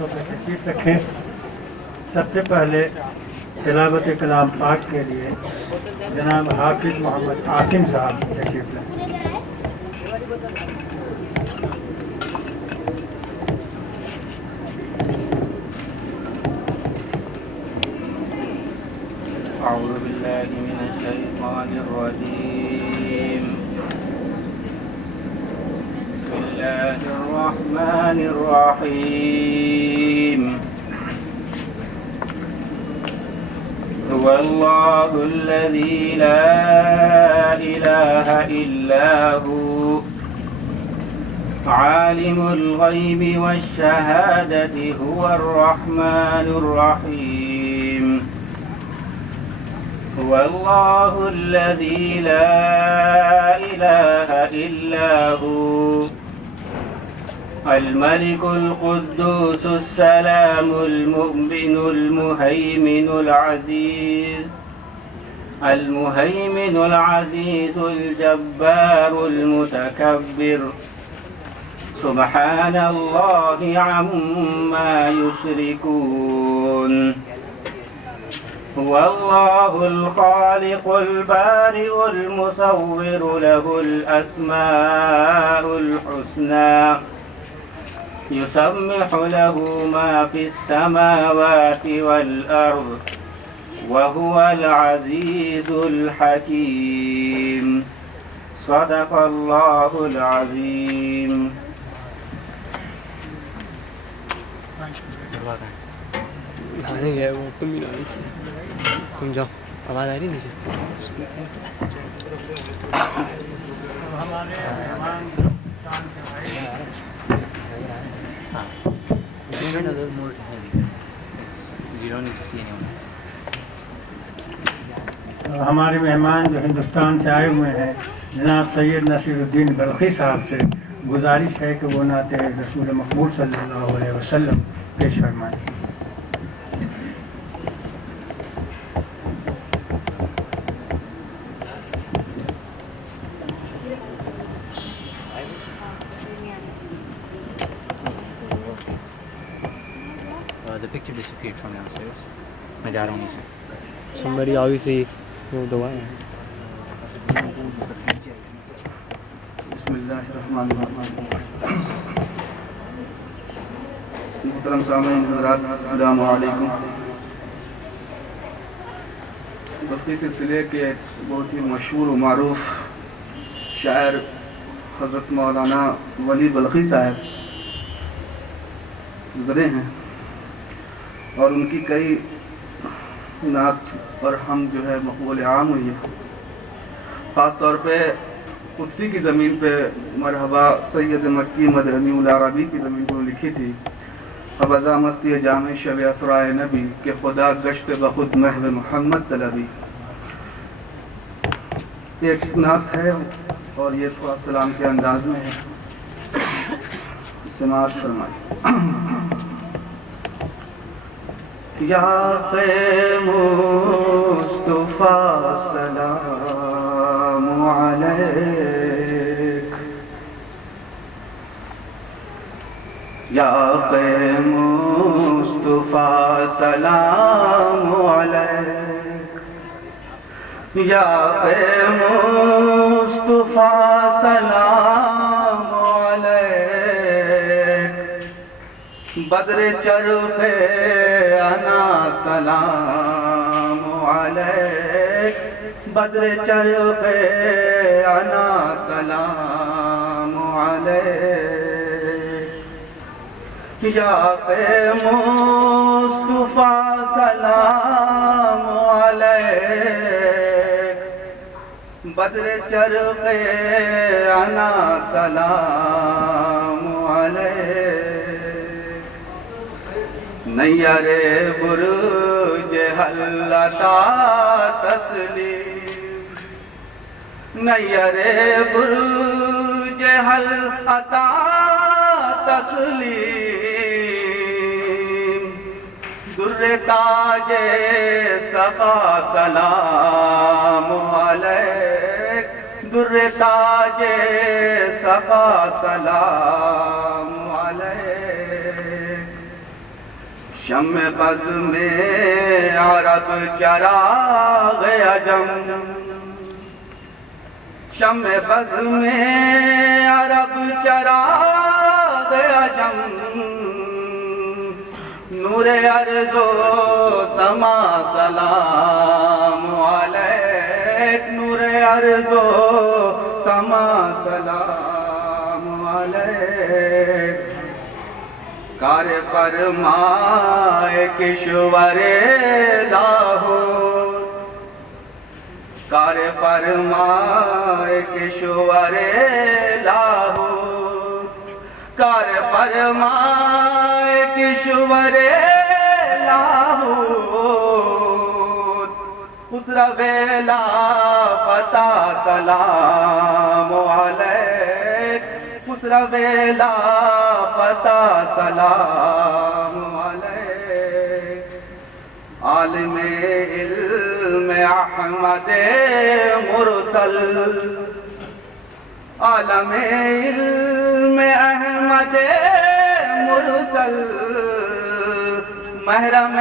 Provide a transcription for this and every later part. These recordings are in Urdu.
نشستوں پہ تشریف رکھیں۔ سب سے پہلے تلاوت کلام پاک کے لیے جناب حافظ محمد عاصم صاحب تشریف لائیں۔ أعوذ بالله من الشيطان الرجيم. بسم الله الرحمن الرحيم. هو الله الذي لا إله إلا هو عالم الغيب والشهادة هو الرحمن الرحيم. هو الله الذي لا إله إلا هو الملك القدوس السلام المؤمن المهيمن العزيز الجبار المتكبر سبحان الله عما يشركون. هو الله الخالق البارئ المصور له الأسماء الحسنى يسبح له ما في السماوات والأرض وهو العزيز الحكيم. صدق الله العظيم. نہیں ہے وہ کم ہی نہیں تھی. تم جاؤ، آواز آ رہی ہے مجھے. ہمارے مہمان جو ہندوستان سے آئے ہوئے ہیں جناب سید نصیر الدین بلخی صاحب سے گزارش ہے کہ وہ نعت رسول مقبول صلی اللہ علیہ وسلم پیش فرمائیں. The picture disappeared from downstairs. میں جا رہا ہوں اسے. somebody obviously وہ دعائیں. بسم اللہ الرحمن الرحیم. محترم سامعین حضرات السلام علیکم. بلخی سلسلے کے بہت ہی مشہور و معروف شاعر حضرت مولانا ولی بلخی صاحب گزرے ہیں اور ان کی کئی نعت اور ہم جو ہے مقبول عام ہوئی ہے. خاص طور پہ قدسی کی زمین پہ مرحبا سید مکی مدنی العربی کی زمین کو لکھی تھی. حبذا مستی جامع شب اسرائے نبی کہ خدا گشت بخود محو محمد طلبی. ایک نعت ہے اور یہ تھوڑا سلام کے انداز میں ہے. سماعت فرمائیں. یا مصطفیٰ سلام علیک. یا مصطفیٰ سلام علیک. یا مصطفیٰ سلام علیک. بدر چرخ انا سلام علیک. بدر چرخ انا سلام علیک. یا مصطفیٰ سلام علیک. بدر چرخ انا سلام علیک. نیر برج حلتا تسلیم. نیر برج حلتا تسلیم. در تاج سقا سلام علیک. در تاج سقا سلام علیک. شمع بز میں عرب چراغ عجم، شمع بز میں عرب چراغ عجم، نور ارض و سما سلام علیک، نور ارض و سما سلام علیک، کار فرمائے کشور لاہور، کار فرمائے کشور لاہور، کار فرمائے کشور لاہور، خسرو لا فتح سلام علیک، خسرو لا فتح سلام علیک، عالم علم احمد مرسل، عالم علم احمد مرسل، محرم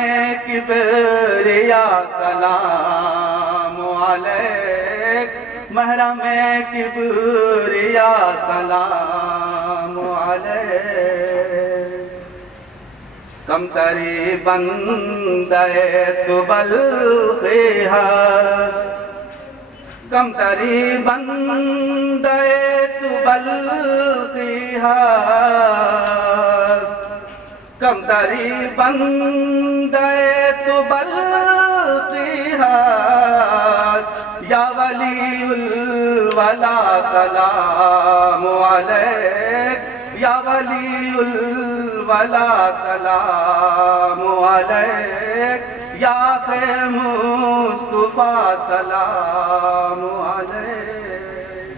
کبریا سلام علیک، محرم کبریا سلام علیک، کم تری بندے تو بلخی ہست، کم تری بندے تو بلخی ہست، کم تری بندے تو بلخی ہست، یا ولی الولا سلام علیک، یا ولی الولا سلام علیک، یا کہ مصطفیٰ سلام علیک۔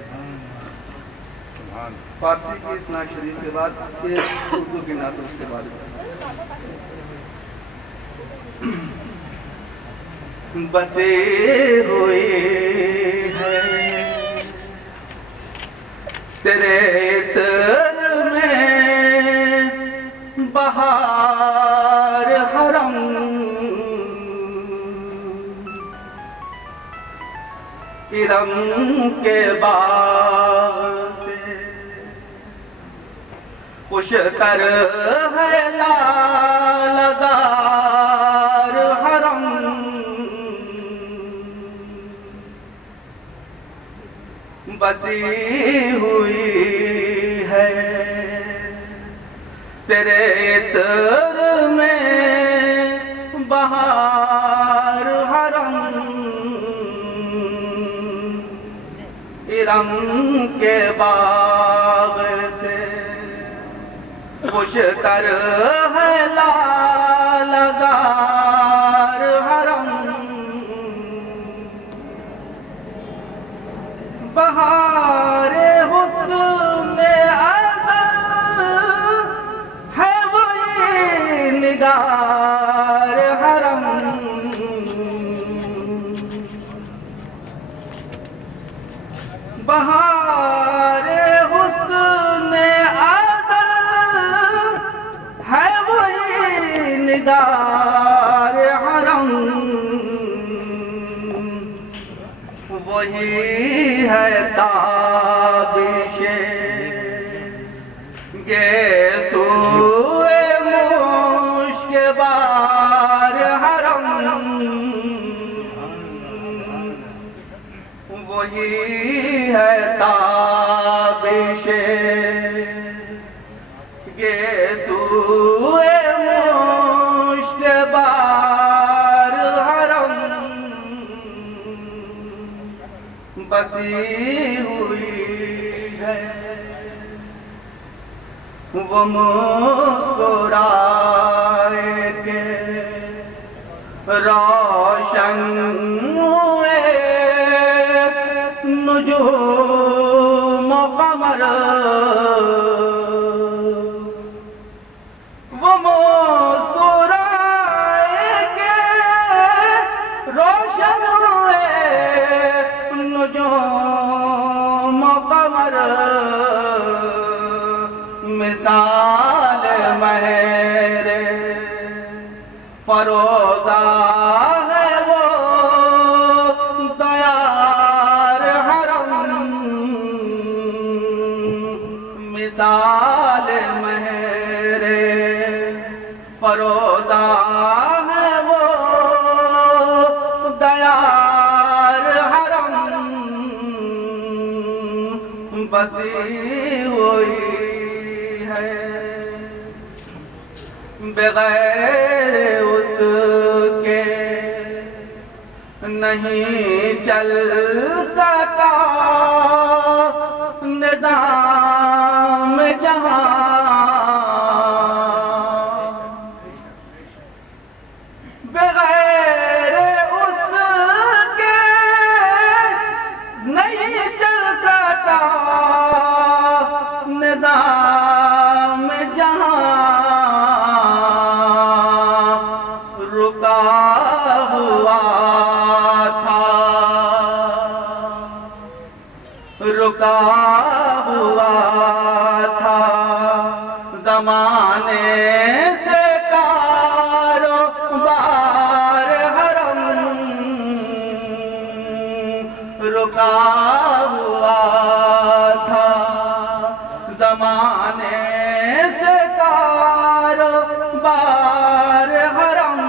فارسی کی اس نعت شریف کے بعد اردو کی نعت اس کے بعد بسے ہوئے ہے تیرے عطر میں بہار حرم، ارم کے باغ سے خوش تر ہے لالزار حرم، بسی ہوئی ہے تیرے عطر میں بہار حرم، ارم کے باغ سے خوش تر ہے لالزار حرم، بہار حسن ازل ہے وہی نگار حرم، بہار حسن ازل ہے وہی نگار حرم، وہی ہے تابش گیسوئے مشک بار حرم، وہی ہے تابش گیسوئے مشک بار حرم، بسی ہوئی ہے وہ مسکرائے کے روشن ہوئے نجوم و قمر، وہ مسکرائے کے روشن ہوئے نجوم و قمر، مثال مہر فروزہ ہے وہ دیار حرم، مثال مہر فروزہ ہے وہ دیار حرم، بسی ہوئی ہے بغیر اس کے نہیں چل سکا نظام جہاں، بغیر اس کے نہیں چل سکا نظام جہاں، رکا ہوا تھا، رکا ہوا تھا زمانے سے کاروبار حرم، رکا ہوا تھا زمانے سے کاروبار حرم،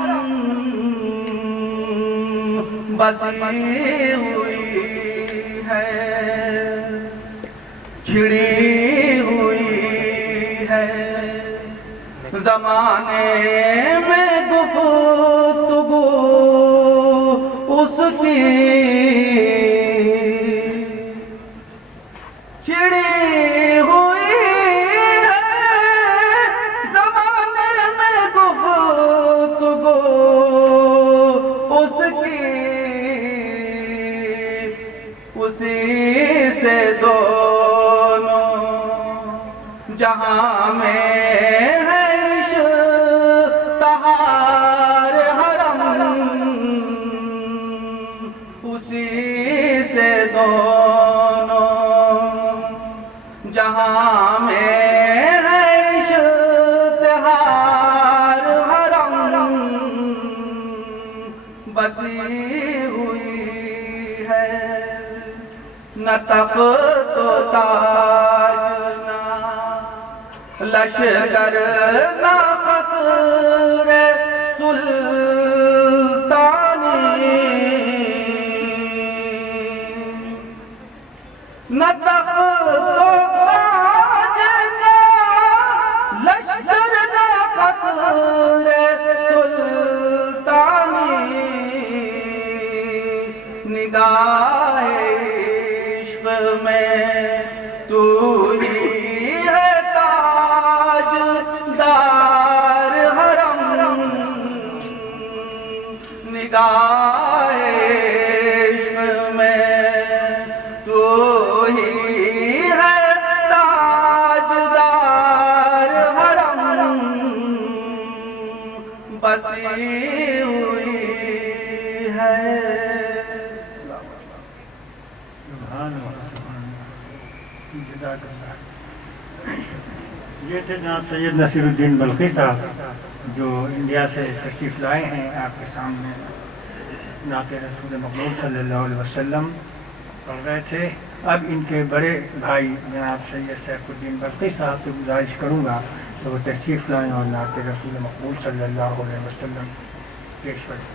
بسی ہوئی ہے چھڑی ہوئی ہے زمانے میں گفتگو اس کی، چھڑی ہوئی ہے زمانے میں گفتگو اس کی، اسی سے دونوں جہاں میں ہے اشتہار حرم، اسی سے دونوں جہاں میں ہے اشتہار حرم، بسی ہوئی ہے نہ تخت و تاج نہ لشکر نہ قصر سلطانی، نہ تخت و تاج نہ لشکر نہ قصر سلطانی، نگاہ عشق میں تو ہی ہے تاج دار حرم، نگاہ عشق میں تو ہی ہے تاج دار حرم، بسی ہوئی ہے۔ سبحان اللہ، سبحان اللہ، جزاک اللہ۔ یہ تھے جناب سید نصیر الدین بلخی صاحب جو انڈیا سے تشریف لائے ہیں، آپ کے سامنے نعت رسول مقبول صلی اللہ علیہ وسلم پڑھ رہے تھے۔ اب ان کے بڑے بھائی جناب سید سیف الدین بلخی صاحب سے گزارش کروں گا کہ وہ تشریف لائیں اور نعت رسول مقبول صلی اللہ علیہ وسلم پیش کریں۔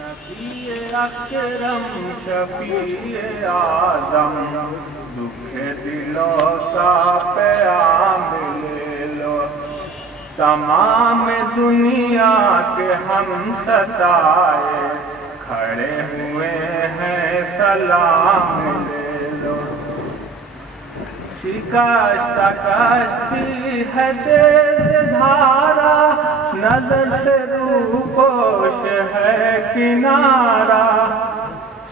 نبی اکرم شفیع آدم، دکھ دلوں کا پیام لے لو، تمام دنیا کے ہم ستائے کھڑے ہوئے ہیں سلام لے لو، شکستہ کشتی ہے تیز دھارا، نظر سے روپوش ہے کنارہ،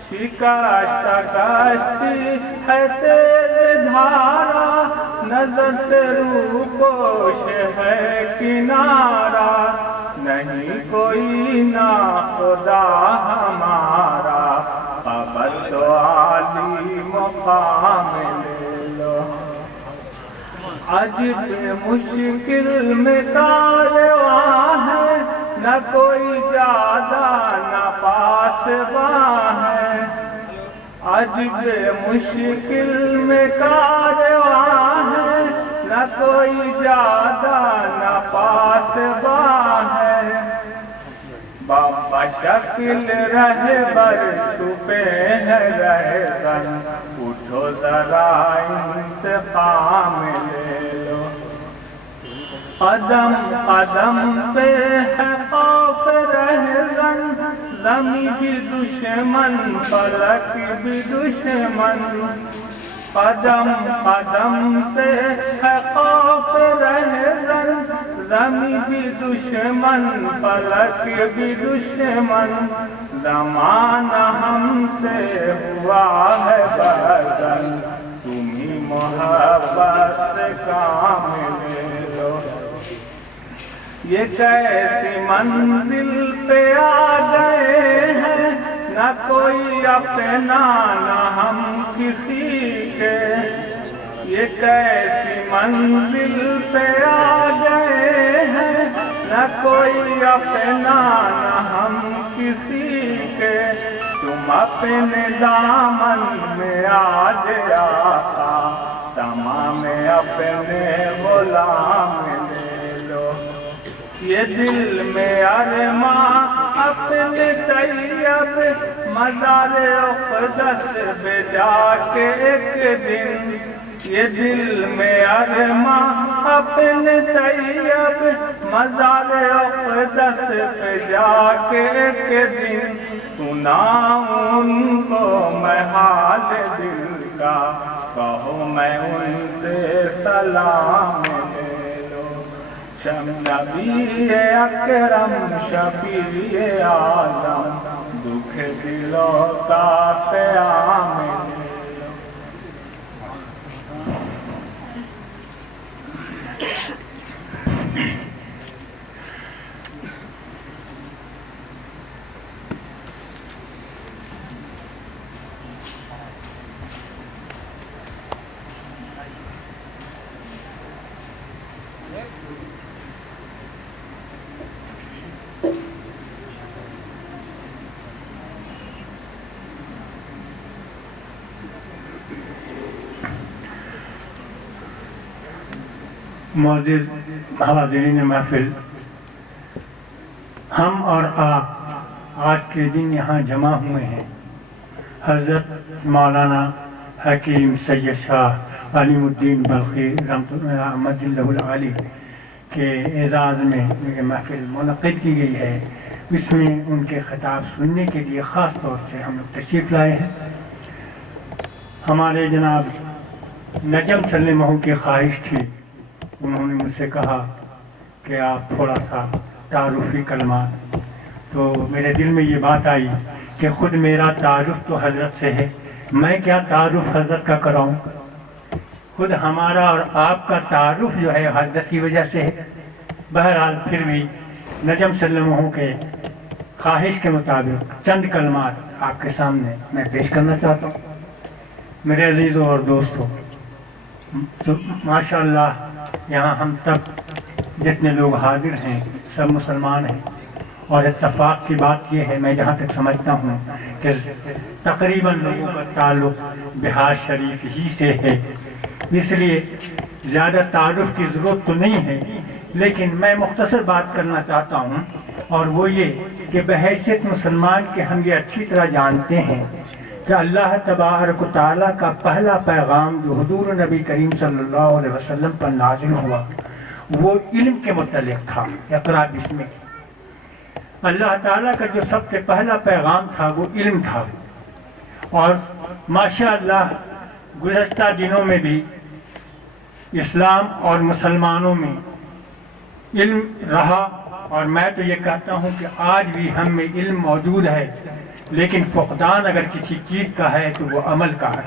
شکستہ کشتی ہے تیز دھارا، نظر سے روپوش ہے کنارہ، نہیں کوئی ناخدا ہمارا، خبر تو عالی مقام لے لو۔ عجب مشکل میں کارواں ہے، نہ کوئی زیادہ نہ پاسباں ہے، عجب مشکل میں کارواں ہے، نہ کوئی زیادہ نہ پاسباں ہے، بشکل رہبر چھپے ہیں رہبر، اٹھو ذرا انتقام لے لو۔ قدم قدم پہ ہے خوف رہزن، زمیں بھی دشمن فلک بھی دشمن، قدم قدم پہ ہے خوف رہزن، زمیں بھی دشمن فلک بھی دشمن، زمانہ ہم سے ہوا ہے بدل، تمہیں محبت سے کام لے لو۔ یہ کیسی منزل پہ آ گئے ہیں، نہ کوئی اپنا نہ ہم کسی کے، یہ کیسی منزل پہ آ گئے ہیں، نہ کوئی اپنا نہ ہم کسی کے، تم اپنے دامن میں آج آقا، تمام اپنے غلام لے لو۔ یہ دل میں ارماں اپنے طیب مزار اقدس پہ جا کے ایک دن، یہ دل میں ارماں اپنے طیب مزار اقدس پہ جا کے ایک دن، سناؤں ان کو میں حال دل کا، کہو میں ان سے سلام لے لو۔ نبی اکرم شفیع عالم، دکھ دلوں کا قیام لے لو۔ معزز حاضرین محفل، ہم اور آپ آج کے دن یہاں جمع ہوئے ہیں حضرت مولانا حکیم سید شاہ علیم الدین بلخی رحمۃ اللہ العالی کے اعزاز میں یہ محفل منعقد کی گئی ہے۔ اس میں ان کے خطاب سننے کے لیے خاص طور سے ہم لوگ تشریف لائے ہیں۔ ہمارے جناب نجم سلمہ کی خواہش تھی، انہوں نے مجھ سے کہا کہ آپ تھوڑا سا تعارفی کلمات، تو میرے دل میں یہ بات آئی کہ خود میرا تعارف تو حضرت سے ہے، میں کیا تعارف حضرت کا کراؤں، خود ہمارا اور آپ کا تعارف جو ہے حضرت کی وجہ سے ہے۔ بہرحال پھر بھی نجم سلمہ کے خواہش کے مطابق چند کلمات آپ کے سامنے میں پیش کرنا چاہتا ہوں۔ میرے عزیزوں اور دوستوں، ماشاءاللہ یہاں ہم تب جتنے لوگ حاضر ہیں سب مسلمان ہیں، اور اتفاق کی بات یہ ہے، میں جہاں تک سمجھتا ہوں کہ تقریباً لوگوں کا تعلق بہار شریف ہی سے ہے، اس لیے زیادہ تعارف کی ضرورت تو نہیں ہے، لیکن میں مختصر بات کرنا چاہتا ہوں، اور وہ یہ کہ بحیثیت مسلمان کے ہم یہ اچھی طرح جانتے ہیں کہ اللہ تبارک و تعالیٰ کا پہلا پیغام جو حضور نبی کریم صلی اللہ علیہ وسلم پر نازل ہوا وہ علم کے متعلق تھا۔ اقرا بسم اللہ تعالیٰ کا جو سب سے پہلا پیغام تھا وہ علم تھا، اور ماشاءاللہ گزشتہ دنوں میں بھی اسلام اور مسلمانوں میں علم رہا، اور میں تو یہ کہتا ہوں کہ آج بھی ہم میں علم موجود ہے، لیکن فقدان اگر کسی چیز کا ہے تو وہ عمل کا ہے۔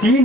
3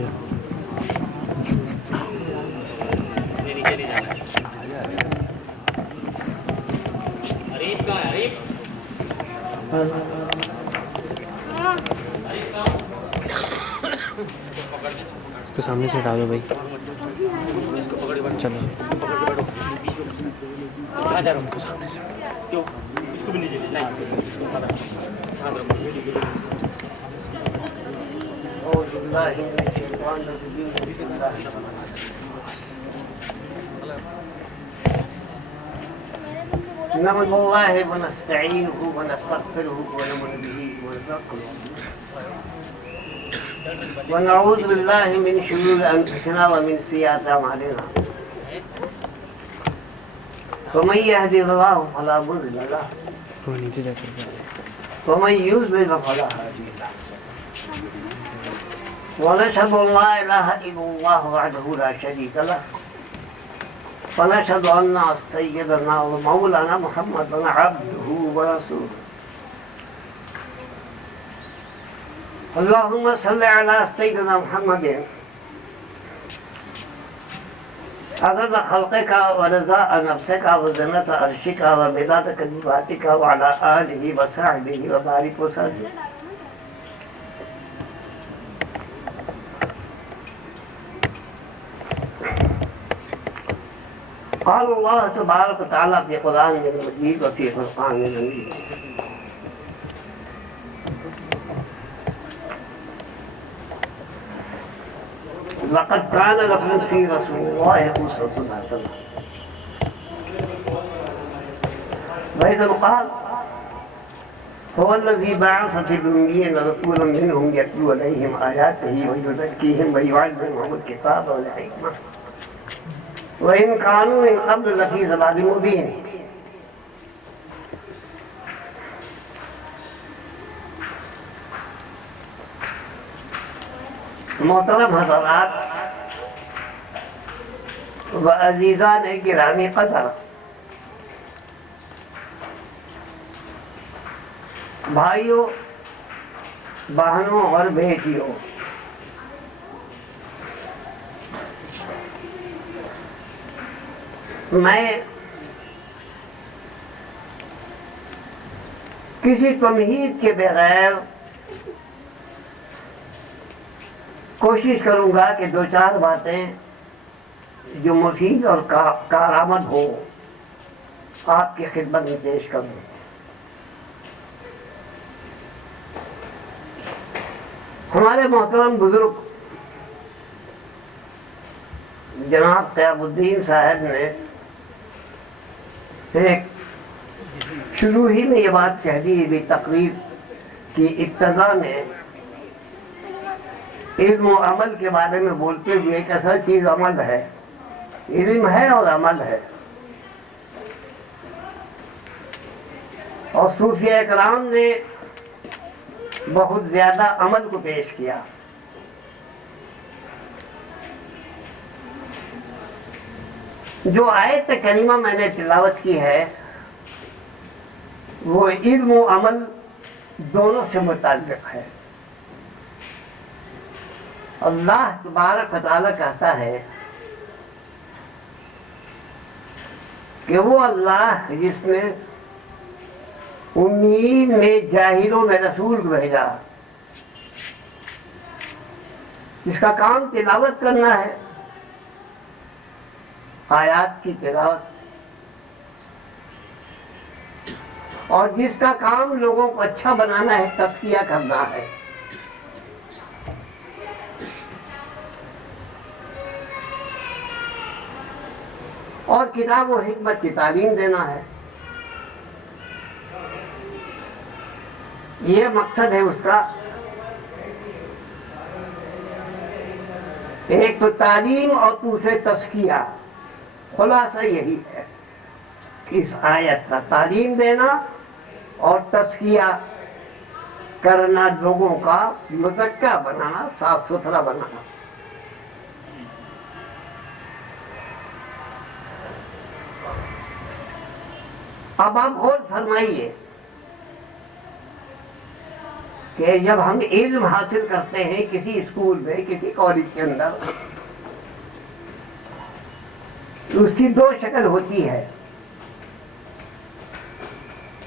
رہا۔ نیچے نہیں جانا ہے۔ عریف کہاں ہے؟ عریف اس کو سامنے سے ہٹا دو بھائی، چلو ان کو سامنے سے نحمد الله ونستعينه ونستغفره ونؤمن به ونتوكل عليه ونعوذ بالله من شرور انفسنا ومن سيئات اعمالنا ومن يهده الله فلا مضل له وہ نیچے جا کر ومن يضلل فلا هادي له ونشهد ان لا اله الا الله وحده لا شريك له ونشهد أن سيدنا ومولانا محمدا عبده ورسوله اللهم صل على سيدنا محمد عدد خلقك ورضاء نفسك وزنة عرشك ومداد كلماتك وعلى آله وصحبه وبارك وسلم قال الله تبارك وتعالى في قرآن المجيد وفي فرقان المجيد لقد كان لكم في رسول الله أسوة حسنة وإذا قال هو الذي بعث في الأميين رسولا منهم يتلو عليهم آياته ويزكيهم ويعلمهم الكتاب والحكمة وإن كانوا من قبل لفي ضلال مبين محترم حضرات و عزیزان گرامی قدر، بھائیوں بہنوں اور بیٹیوں، میں کسی تمہید کے بغیر کوشش کروں گا کہ دو چار باتیں جو مفید اور کارآمد ہو آپ کی خدمت میں پیش کروں۔ ہمارے محترم بزرگ جناب قیام الدین صاحب نے ایک شروع ہی میں یہ بات کہہ دی بھی تقریر کی ابتدا میں علم و عمل کے بارے میں بولتے ہوئے ایک اصل چیز عمل ہے، علم ہے اور عمل ہے، اور صوفیہ اکرام نے بہت زیادہ عمل کو پیش کیا۔ جو آیت کریمہ میں نے تلاوت کی ہے وہ علم و عمل دونوں سے متعلق ہے۔ اللہ تبارک و تعالیٰ کہتا ہے کہ وہ اللہ جس نے امیین میں جاہلوں میں رسول بھیجا، جس کا کام تلاوت کرنا ہے، آیات کی تلاوت، اور جس کا کام لوگوں کو اچھا بنانا ہے، تزکیہ کرنا ہے۔ اور کتاب و حکمت کی تعلیم دینا ہے، یہ مقصد ہے اس کا۔ ایک تو تعلیم اور دوسرے تزکیہ، خلاصہ یہی ہے اس آیت کا، تعلیم دینا اور تزکیہ کرنا، لوگوں کا مزکہ بنانا، صاف ستھرا بنانا۔ اب آپ غور فرمائیے کہ جب ہم علم حاصل کرتے ہیں کسی اسکول میں، کسی کالج کے اندر، تو اس کی دو شکل ہوتی ہے.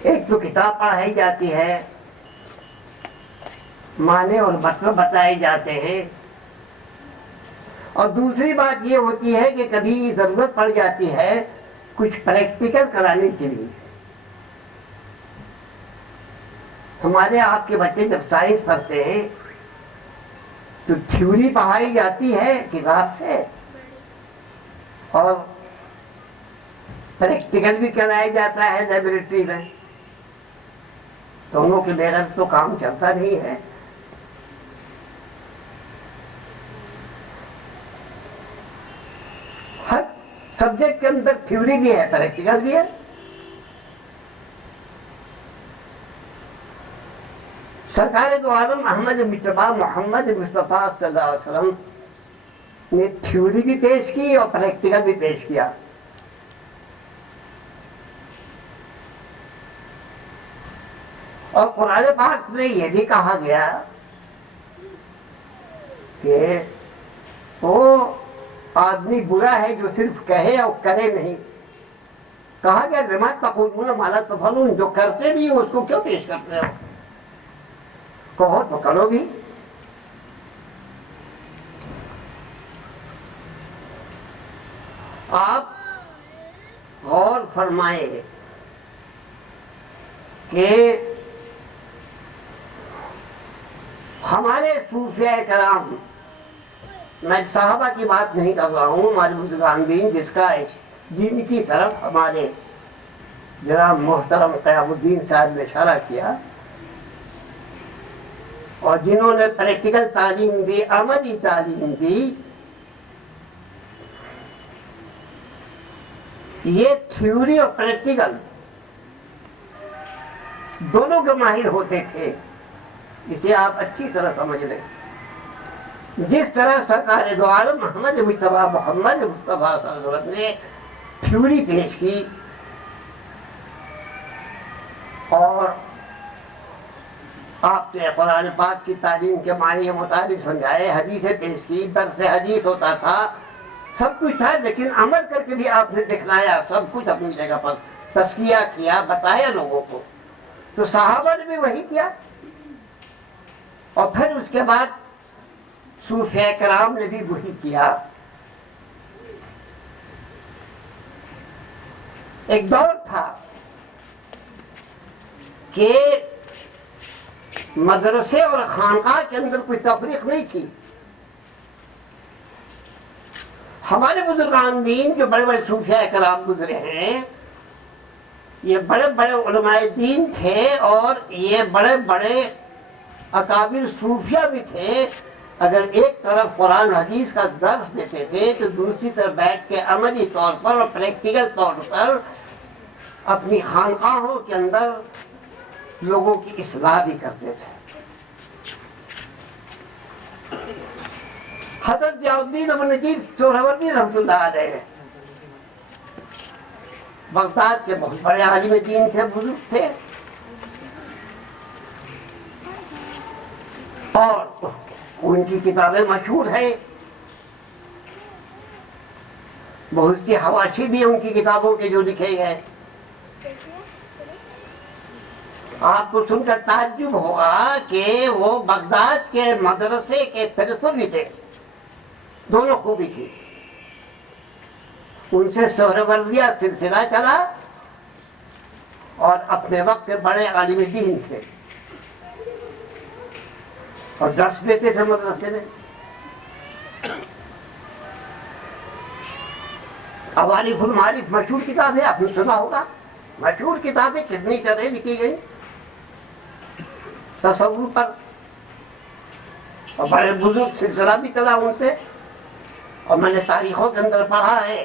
ایک تو کتاب پڑھائی جاتی ہے، معنی اور مطلب بتائے جاتے ہیں، اور دوسری بات یہ ہوتی ہے کہ کبھی ضرورت پڑ جاتی ہے کچھ پریکٹیکل کرانے کے لیے. ہمارے آپ کے بچے جب سائنس پڑھتے ہیں تو تھیوری پڑھائی جاتی ہے کتاب سے، اور پریکٹیکل بھی کرایا جاتا ہے لیبورٹری میں. دونوں کے بغیر تو کام چلتا نہیں ہے. ہر سبجیکٹ کے اندر تھیوری بھی ہے، پریکٹیکل بھی ہے. سرکار دو عالم احمد مجتبی محمد مصطفیٰ صلی اللہ علیہ وسلم نے تھیوری بھی پیش کی اور پریکٹیکل بھی پیش کیا. اور قرآن پاک میں یہ بھی کہا گیا کہ وہ آدمی برا ہے جو صرف کہے اور کرے نہیں. کہا گیا لما تقولون ما لا تفعلون، جو کرتے نہیں اس کو کیوں پیش کرتے ہو؟ کہو تو کرو بھی. آپ غور فرمائیں کہ ہمارے صوفیاء کرام، میں صحابہ کی بات نہیں کر رہا ہوں، ہمارے بزرگان دین جس کا جن کی طرف ہمارے جناب محترم قیام الدین صاحب نے اشارہ کیا، اور جنہوں نے پریکٹیکل تعلیم دی، عملی تعلیم دی، یہ تھیوری اور پریکٹیکل دونوں کے ماہر ہوتے تھے. اسے آپ اچھی طرح سمجھ لیں. جس طرح سرکار دو عالم محمد مجتبی محمد مصطفیٰ صلی اللہ علیہ وسلم نے تھیوری پیش کی اور آپ نے قرآن پاک کی تعلیم کے معنی مطابق سمجھائے، حدیثیں پیش کی، درس حدیث ہوتا تھا، سب کچھ تھا، لیکن عمل کر کے بھی آپ نے دکھلایا، سب کچھ اپنی جگہ پر تزکیہ کیا، بتایا لوگوں کو. تو صحابہ نے بھی وہی کیا، اور پھر اس کے بعد صوفیاء کرام نے بھی وہی کیا. ایک دور تھا کہ مدرسے اور خانقاہ کے اندر کوئی تفریق نہیں تھی. ہمارے بزرگان دین جو بڑے بڑے صوفیاء کرام گزرے ہیں، یہ بڑے بڑے علماء دین تھے، اور یہ بڑے بڑے اکابر صوفیاء بھی تھے. اگر ایک طرف قرآن حدیث کا درس دیتے تھے تو دوسری طرف بیٹھ کے عملی طور پر اور پریکٹیکل طور پر اپنی خانقاہوں کے اندر لوگوں کی اصلاح بھی کرتے تھے. حضرت ضیاء الدین ابو نجیب سہروردی رحمۃ اللہ علیہ بغداد کے بہت بڑے عالم دین تھے، بزرگ تھے، اور ان کی کتابیں مشہور ہیں. بہت سی حواشی بھی ان کی کتابوں کے جو لکھے گئے. آپ کو سن کر تعجب ہوگا کہ وہ بغداد کے مدرسے کے پرنسپل بھی تھے. دونوں خوبی تھی. ان سے سہروردیہ سلسلہ چلا، اور اپنے وقت کے بڑے عالم دین تھے، اور درس دیتے تھے مدرسے میں. عوارف المعارف مشہور کتاب ہے، آپ نے سنا ہوگا. مشہور کتابیں کتنی طرح لکھی گئی تصوف پر، اور بڑے بزرگ سلسلہ بھی چلا ان سے. اور میں نے تاریخوں کے اندر پڑھا ہے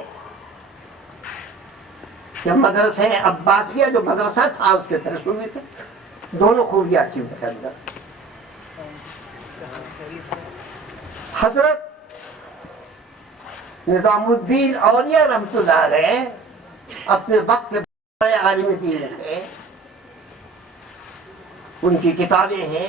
کہ مدرسے عباسیہ جو مدرسہ تھا اس کے پرنسپل بھی تھے. دونوں خوبیاں تھیں ان کے اندر. حضرت نظام الدین اولیاء رحمۃ اللہ علیہ اپنے وقت کے بڑے عالم دین تھے. ان کی کتابیں ہیں